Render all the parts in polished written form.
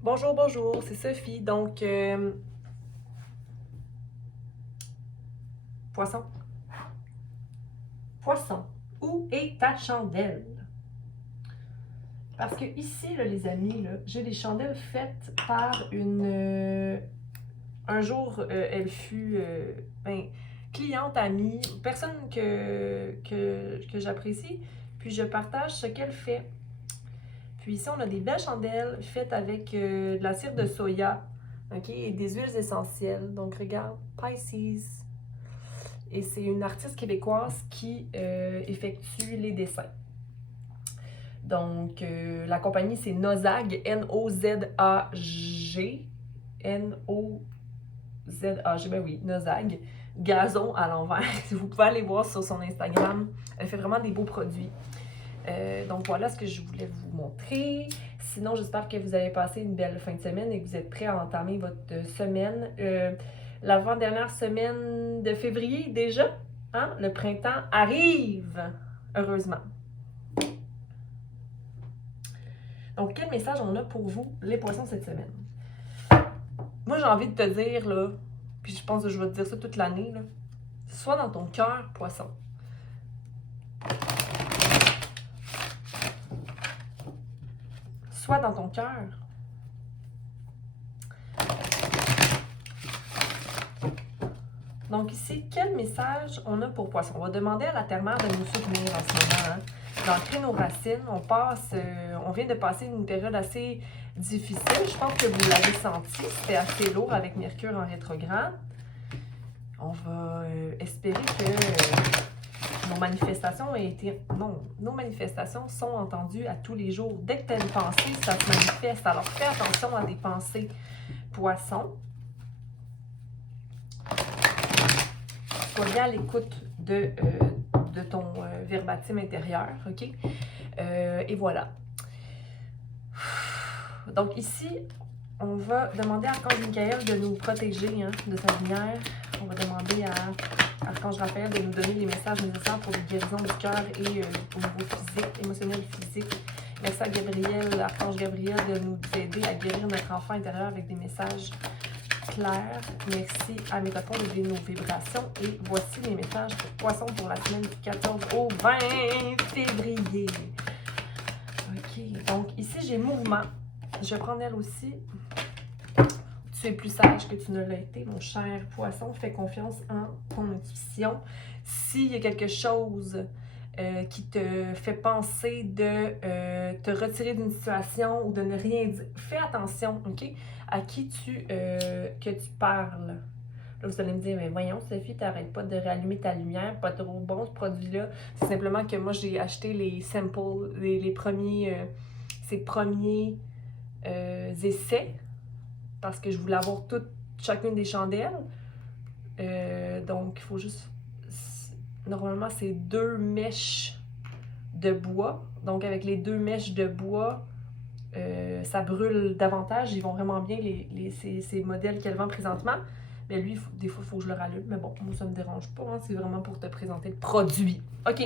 Bonjour, bonjour, c'est Sophie. Donc, poisson. Poisson, où est ta chandelle? Parce que ici, là, les amis, là, j'ai des chandelles faites par une... un jour, elle fut cliente, amie, personne que j'apprécie, puis je partage ce qu'elle fait. Puis ici, on a des belles chandelles faites avec de la cire de soya, ok, et des huiles essentielles. Donc, regarde, Pisces. Et c'est une artiste québécoise qui effectue les dessins. Donc, la compagnie, c'est Nozag, Nozag. Nozag, ben oui, Nozag. Gazon à l'envers. Vous pouvez aller voir sur son Instagram. Elle fait vraiment des beaux produits. Donc voilà ce que je voulais vous montrer. Sinon, j'espère que vous avez passé une belle fin de semaine et que vous êtes prêts à entamer votre semaine. L'avant-dernière semaine de février déjà, hein? Le printemps arrive, heureusement. Donc, quel message on a pour vous, les poissons, cette semaine? Moi, j'ai envie de te dire, là, puis je pense que je vais te dire ça toute l'année, là, sois dans ton cœur, poisson. Sois dans ton cœur. Donc ici, quel message on a pour poisson? On va demander à la terre-mère de nous soutenir en ce moment, hein? D'ancrer nos racines. On vient de passer une période assez difficile. Je pense que vous l'avez senti. C'était assez lourd avec Mercure en rétrograde. On va espérer que nos manifestations aient été... Non, nos manifestations sont entendues à tous les jours. Dès que tu as une pensée, ça se manifeste. Alors fais attention à des pensées poissons. Sois bien à l'écoute de ton verbatim intérieur, ok? Et voilà. Donc ici, on va demander à Archange Michael de nous protéger, hein, de sa lumière. On va demander à Archange Raphaël de nous donner les messages nécessaires pour les guérisons du cœur et au niveau physique, émotionnel, physique. Merci à Gabriel, Archange Gabriel, de nous aider à guérir notre enfant intérieur avec des messages clairs. Merci à Métapole de nos vibrations. Et voici les messages pour poisson pour la semaine du 14 au 20 février. Ok, donc ici j'ai mouvement. Je vais prendre elle aussi. Tu es plus sage que tu ne l'as été, mon cher poisson. Fais confiance en ton intuition. S'il y a quelque chose qui te fait penser de te retirer d'une situation ou de ne rien dire, fais attention, ok, à qui que tu parles. Là, vous allez me dire, mais voyons, Sophie, t'arrêtes pas de rallumer ta lumière, pas trop bon ce produit-là. C'est simplement que moi, j'ai acheté les samples, les premiers, ces premiers essais, parce que je voulais avoir chacune des chandelles. Donc, il faut juste... Normalement, c'est 2 mèches de bois. Donc, avec les 2 mèches de bois, ça brûle davantage. Ils vont vraiment bien, ces modèles qu'elle vend présentement. Mais lui, des fois, il faut que je le rallume. Mais bon, moi, ça me dérange pas. Hein, c'est vraiment pour te présenter le produit. OK.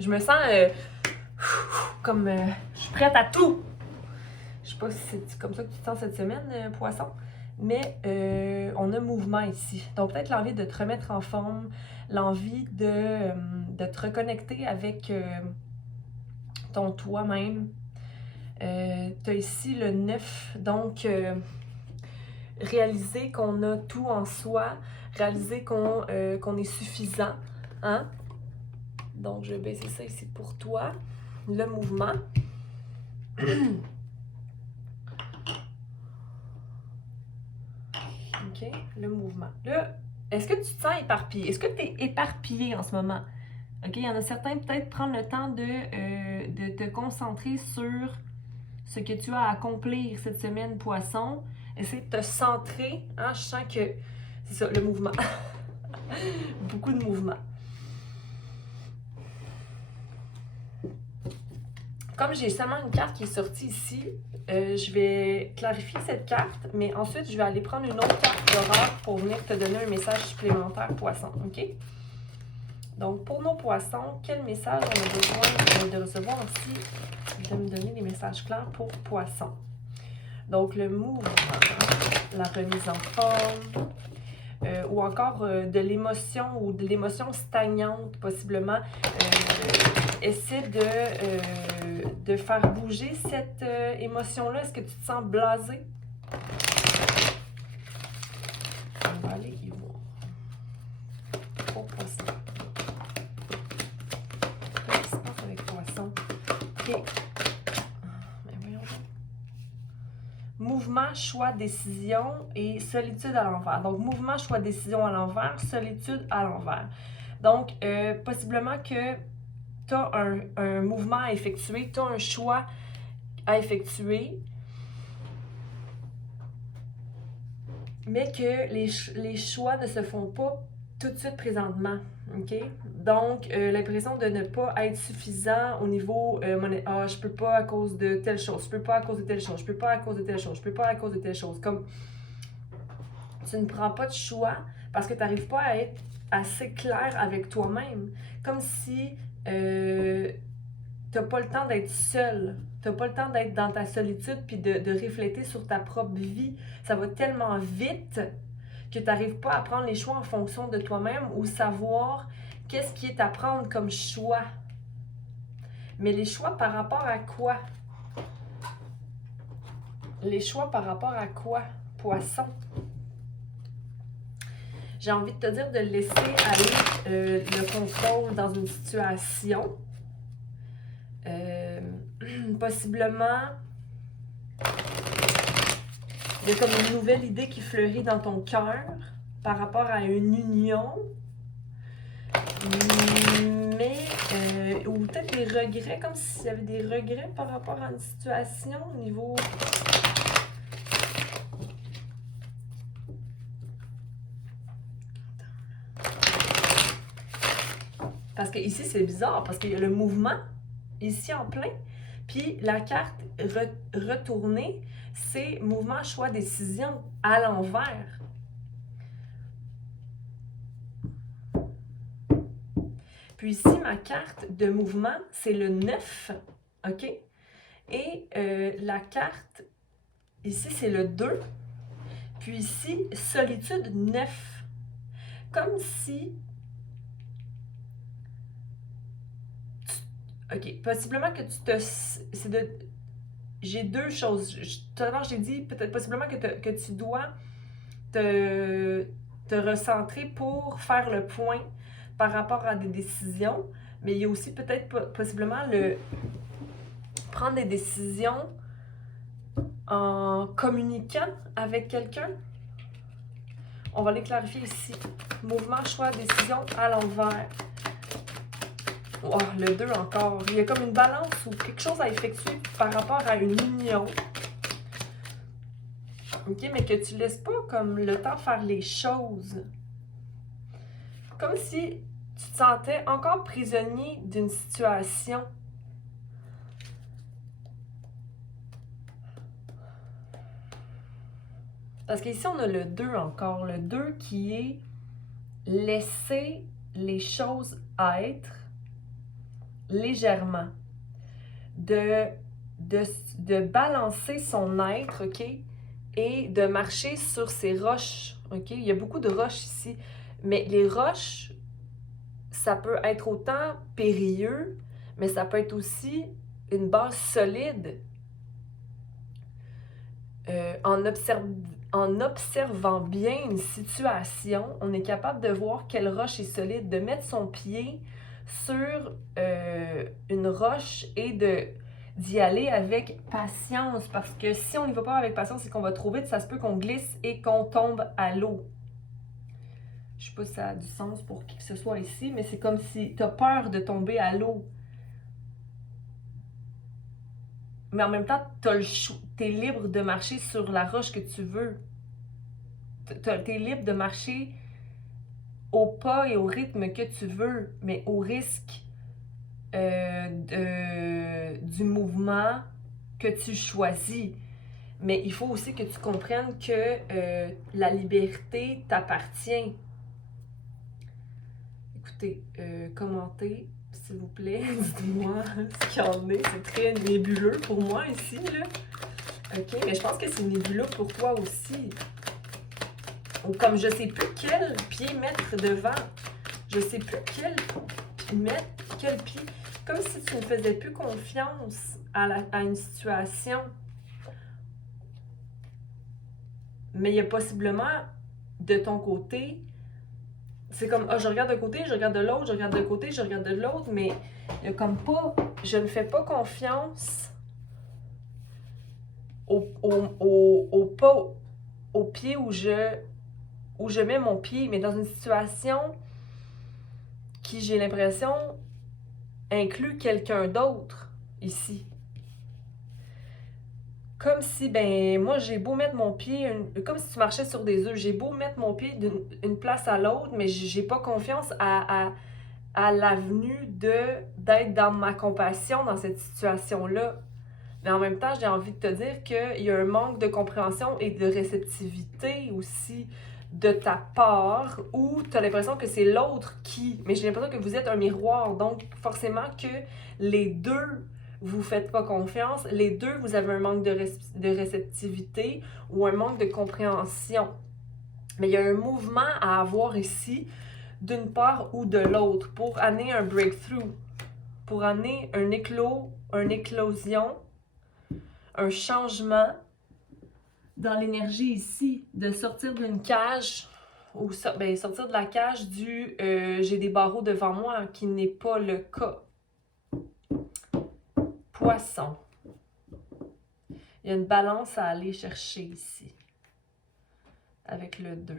Je me sens comme... je suis prête à tout. Je sais pas si c'est comme ça que tu te sens cette semaine, poisson. Mais on a mouvement ici. Donc, peut-être l'envie de te remettre en forme, l'envie de te reconnecter avec ton toi-même. Tu as ici le 9, donc réaliser qu'on a tout en soi, réaliser qu'on est suffisant. Hein? Donc, je vais baisser ça ici pour toi. Le mouvement. OK, le mouvement. Là, est-ce que tu te sens éparpillé? Est-ce que tu es éparpillé en ce moment? OK, il y en a certains, peut-être prendre le temps de te concentrer sur ce que tu as à accomplir cette semaine, poisson. Essaye de te centrer. Hein? Je sens que c'est ça, le mouvement. Beaucoup de mouvement. Comme j'ai seulement une carte qui est sortie ici, je vais clarifier cette carte, mais ensuite, je vais aller prendre une autre carte d'horreur pour venir te donner un message supplémentaire, poisson. OK? Donc, pour nos poissons, quel message on a besoin de recevoir aussi? De me donner des messages clairs pour poissons. Donc, le mouvement, la remise en forme, ou encore de l'émotion ou de l'émotion stagnante, possiblement. Essaie de faire bouger cette émotion-là. Est-ce que tu te sens blasé? On va aller y voir. Au poisson. Qu'est-ce qui se passe avec poisson? OK. Mais voyons. Mouvement, choix, décision et solitude à l'envers. Donc, mouvement, choix, décision à l'envers, solitude à l'envers. Donc, possiblement que tu as un mouvement à effectuer, tu as un choix à effectuer, mais que les choix ne se font pas tout de suite présentement. OK? Donc, l'impression de ne pas être suffisant au niveau monétaire. Ah, je peux pas à cause de telle chose, je peux pas à cause de telle chose, je peux pas à cause de telle chose, je peux pas à cause de telle chose. Comme tu ne prends pas de choix parce que tu n'arrives pas à être assez clair avec toi-même. Comme si tu n'as pas le temps d'être seul. Tu n'as pas le temps d'être dans ta solitude puis de refléter sur ta propre vie. Ça va tellement vite que tu n'arrives pas à prendre les choix en fonction de toi-même ou savoir qu'est-ce qui est à prendre comme choix. Mais les choix par rapport à quoi? Les choix par rapport à quoi, poisson? J'ai envie de te dire de laisser aller le contrôle dans une situation. Possiblement, il y a comme une nouvelle idée qui fleurit dans ton cœur par rapport à une union. Mais, ou peut-être des regrets, comme s'il y avait des regrets par rapport à une situation au niveau... Parce que ici, c'est bizarre, parce qu'il y a le mouvement, ici en plein, puis la carte retournée, c'est mouvement, choix, décision à l'envers. Puis ici, ma carte de mouvement, c'est le 9, OK? Et la carte, ici, c'est le 2. Puis ici, solitude 9. Comme si... OK, possiblement que tu te... C'est de... J'ai deux choses. Tout à l'heure, j'ai dit peut-être possiblement que tu dois te recentrer pour faire le point par rapport à des décisions. Mais il y a aussi peut-être possiblement prendre des décisions en communiquant avec quelqu'un. On va les clarifier ici. Mouvement, choix, décision à l'envers. Oh, le 2 encore. Il y a comme une balance ou quelque chose à effectuer par rapport à une union. OK, mais que tu ne laisses pas comme le temps faire les choses. Comme si tu te sentais encore prisonnier d'une situation. Parce qu'ici, on a le 2 encore. Le 2 qui est laisser les choses être légèrement. De balancer son être, OK? Et de marcher sur ces roches, OK? Il y a beaucoup de roches ici. Mais les roches, ça peut être autant périlleux, mais ça peut être aussi une base solide. En observant bien une situation, on est capable de voir quelle roche est solide, de mettre son pied sur une roche et d'y aller avec patience. Parce que si on n'y va pas avec patience, c'est qu'on va trop vite, ça se peut qu'on glisse et qu'on tombe à l'eau. Je sais pas si ça a du sens pour qui que ce soit ici, mais c'est comme si tu as peur de tomber à l'eau. Mais en même temps, tu es libre de marcher sur la roche que tu veux. Tu es libre de marcher au pas et au rythme que tu veux, mais au risque du mouvement que tu choisis. Mais il faut aussi que tu comprennes que la liberté t'appartient. Écoutez, commentez, s'il vous plaît, dites-moi ce qu'il y en est. C'est très nébuleux pour moi ici, là. OK? Mais je pense que c'est nébuleux pour toi aussi. Ou comme je sais plus quel pied mettre devant. Je sais plus quel pied. Comme si tu ne faisais plus confiance à une situation. Mais il y a possiblement, de ton côté, c'est comme, je regarde d'un côté, je regarde de l'autre, je regarde d'un côté, je regarde de l'autre, mais il y a comme pas, je ne fais pas confiance au pied où je mets mon pied, mais dans une situation qui, j'ai l'impression, inclut quelqu'un d'autre ici. Comme si, ben, moi, j'ai beau mettre mon pied, comme si tu marchais sur des œufs, j'ai beau mettre mon pied d'une place à l'autre, mais j'ai pas confiance à l'avenue d'être dans ma compassion dans cette situation-là. Mais en même temps, j'ai envie de te dire qu'il y a un manque de compréhension et de réceptivité aussi de ta part, où tu as l'impression que c'est l'autre qui... Mais j'ai l'impression que vous êtes un miroir, donc forcément que les deux, vous faites pas confiance, les deux, vous avez un manque de réceptivité ou un manque de compréhension. Mais il y a un mouvement à avoir ici, d'une part ou de l'autre, pour amener un breakthrough, pour amener une éclosion, un changement dans l'énergie ici, de sortir d'une cage, ou sortir de la cage du j'ai des barreaux devant moi, qui n'est pas le cas. Poisson. Il y a une balance à aller chercher ici, avec le 2.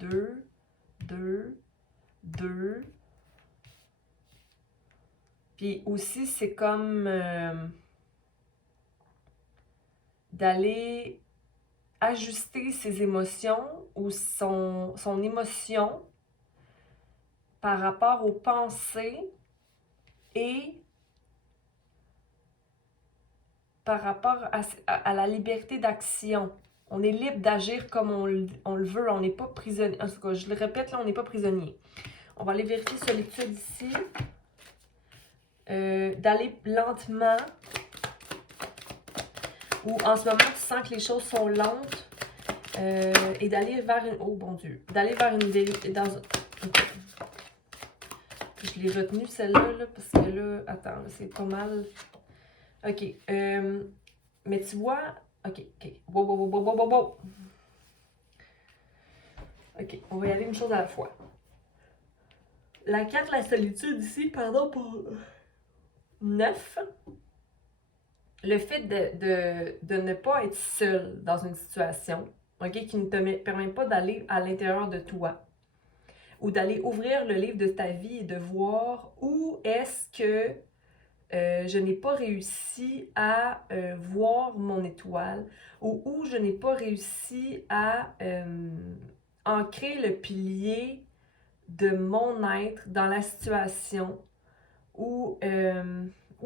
2, 2, 2. Puis aussi, c'est comme d'aller ajuster ses émotions ou son émotion par rapport aux pensées et par rapport à la liberté d'action. On est libre d'agir comme on le veut, on n'est pas prisonnier. En tout cas, je le répète, là, on n'est pas prisonnier. On va aller vérifier solitude ici. D'aller lentement, ou en ce moment tu sens que les choses sont lentes, et d'aller vers une... Oh bon Dieu! D'aller vers une vérité... Okay. Je l'ai retenue celle-là, là, parce que là... Attends, c'est pas mal... OK. Mais tu vois... OK. Wow. OK, on va y aller une chose à la fois. La carte de la solitude ici, pardon pour... 9. Le fait de ne pas être seul dans une situation, OK, qui ne te permet pas d'aller à l'intérieur de toi, ou d'aller ouvrir le livre de ta vie et de voir où est-ce que je n'ai pas réussi à voir mon étoile, ou où je n'ai pas réussi à ancrer le pilier de mon être dans la situation, où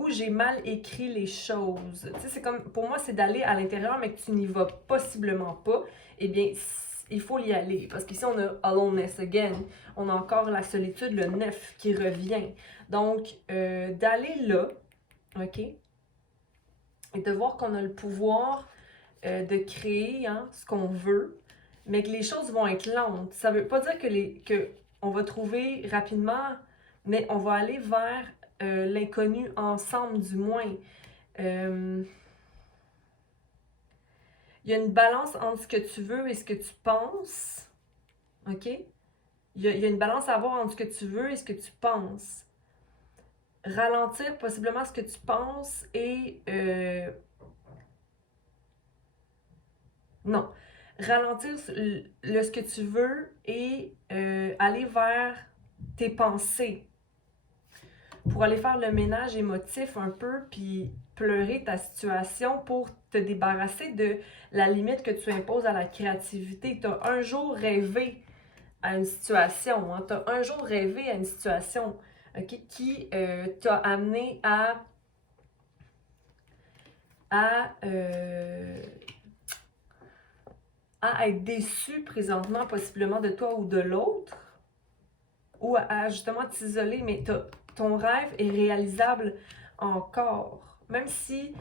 j'ai mal écrit les choses. Tu sais, c'est comme, pour moi, c'est d'aller à l'intérieur, mais que tu n'y vas possiblement pas. Eh bien, il faut y aller. Parce qu'ici, on a aloneness again. On a encore la solitude, le 9 qui revient. Donc, d'aller là, OK? Et de voir qu'on a le pouvoir de créer ce qu'on veut, mais que les choses vont être lentes. Ça veut pas dire que on va trouver rapidement, mais on va aller vers l'inconnu ensemble, du moins. Il y a une balance entre ce que tu veux et ce que tu penses. OK? Il y a une balance à avoir entre ce que tu veux et ce que tu penses. Ralentir possiblement ce que tu penses et... non. Ralentir ce que tu veux et aller vers tes pensées. Pour aller faire le ménage émotif un peu, puis pleurer ta situation pour te débarrasser de la limite que tu imposes à la créativité. Tu as un jour rêvé à une situation, tu as un jour rêvé à une situation, okay, qui t'a amené à être déçu présentement, possiblement de toi ou de l'autre, ou à justement t'isoler, mais ton rêve est réalisable encore. Même si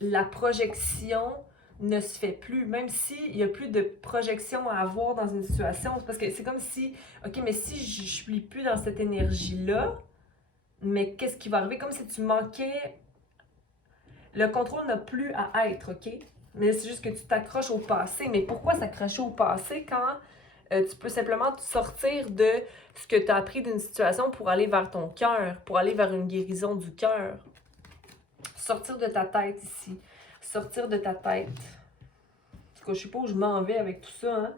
la projection ne se fait plus, même s'il n'y a plus de projection à avoir dans une situation. Parce que c'est comme si, ok, mais si je suis plus dans cette énergie-là, mais qu'est-ce qui va arriver? Comme si tu manquais... Le contrôle n'a plus à être, ok? Mais c'est juste que tu t'accroches au passé. Mais pourquoi s'accrocher au passé quand tu peux simplement sortir de ce que tu as appris d'une situation pour aller vers ton cœur, pour aller vers une guérison du cœur? Sortir de ta tête ici. Sortir de ta tête. En tout cas, je sais pas où je m'en vais avec tout ça, hein?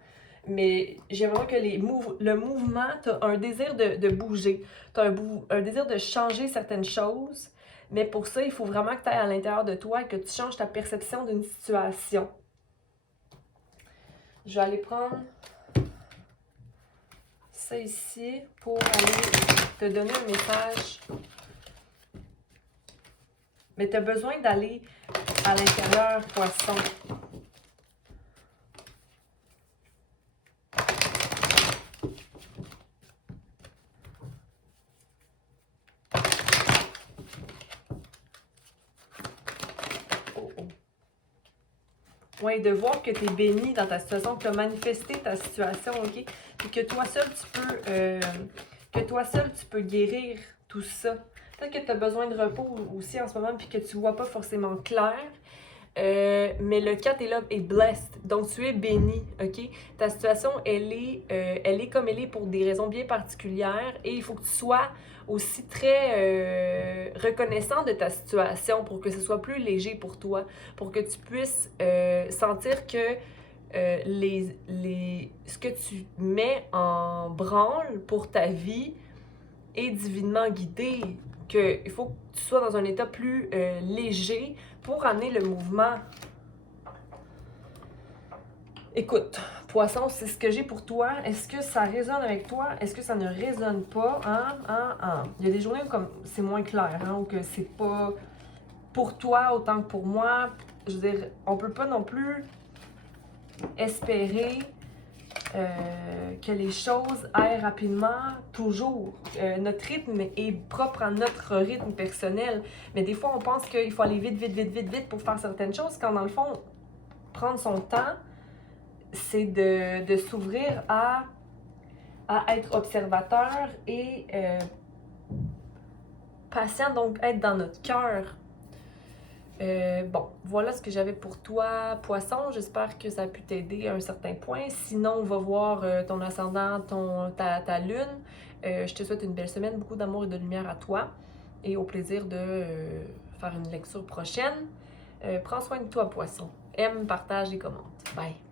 Mais j'aimerais que le mouvement, tu as un désir de bouger. Tu as un désir de changer certaines choses. Mais pour ça, il faut vraiment que tu ailles à l'intérieur de toi et que tu changes ta perception d'une situation. Je vais aller prendre ça ici pour aller te donner un message. Mais tu as besoin d'aller à l'intérieur, poisson. Oui, de voir que tu es béni dans ta situation, que tu as manifesté ta situation, ok? Puis que toi seul, tu peux guérir tout ça. Peut-être que tu as besoin de repos aussi en ce moment, puis que tu vois pas forcément clair. Mais le 4 est là, est blessed. Donc, tu es béni, ok? Ta situation, elle est comme elle est pour des raisons bien particulières et il faut que tu sois aussi très reconnaissant de ta situation pour que ce soit plus léger pour toi, pour que tu puisses sentir que ce que tu mets en branle pour ta vie est divinement guidé, qu'il faut que tu sois dans un état plus léger pour amener le mouvement. Écoute, poisson, c'est ce que j'ai pour toi. Est-ce que ça résonne avec toi? Est-ce que ça ne résonne pas? Il y a des journées où comme c'est moins clair, hein, ou que c'est pas pour toi autant que pour moi. Je veux dire, on peut pas non plus espérer que les choses aillent rapidement, toujours. Notre rythme est propre à notre rythme personnel. Mais des fois, on pense qu'il faut aller vite, vite, vite, vite, vite pour faire certaines choses, quand dans le fond, prendre son temps, c'est de s'ouvrir à être observateur et patient, donc être dans notre cœur. Bon, voilà ce que j'avais pour toi, poisson. J'espère que ça a pu t'aider à un certain point. Sinon, on va voir ton ascendant, ta lune. Je te souhaite une belle semaine, beaucoup d'amour et de lumière à toi. Et au plaisir de faire une lecture prochaine. Prends soin de toi, poisson. Aime, partage et commente. Bye!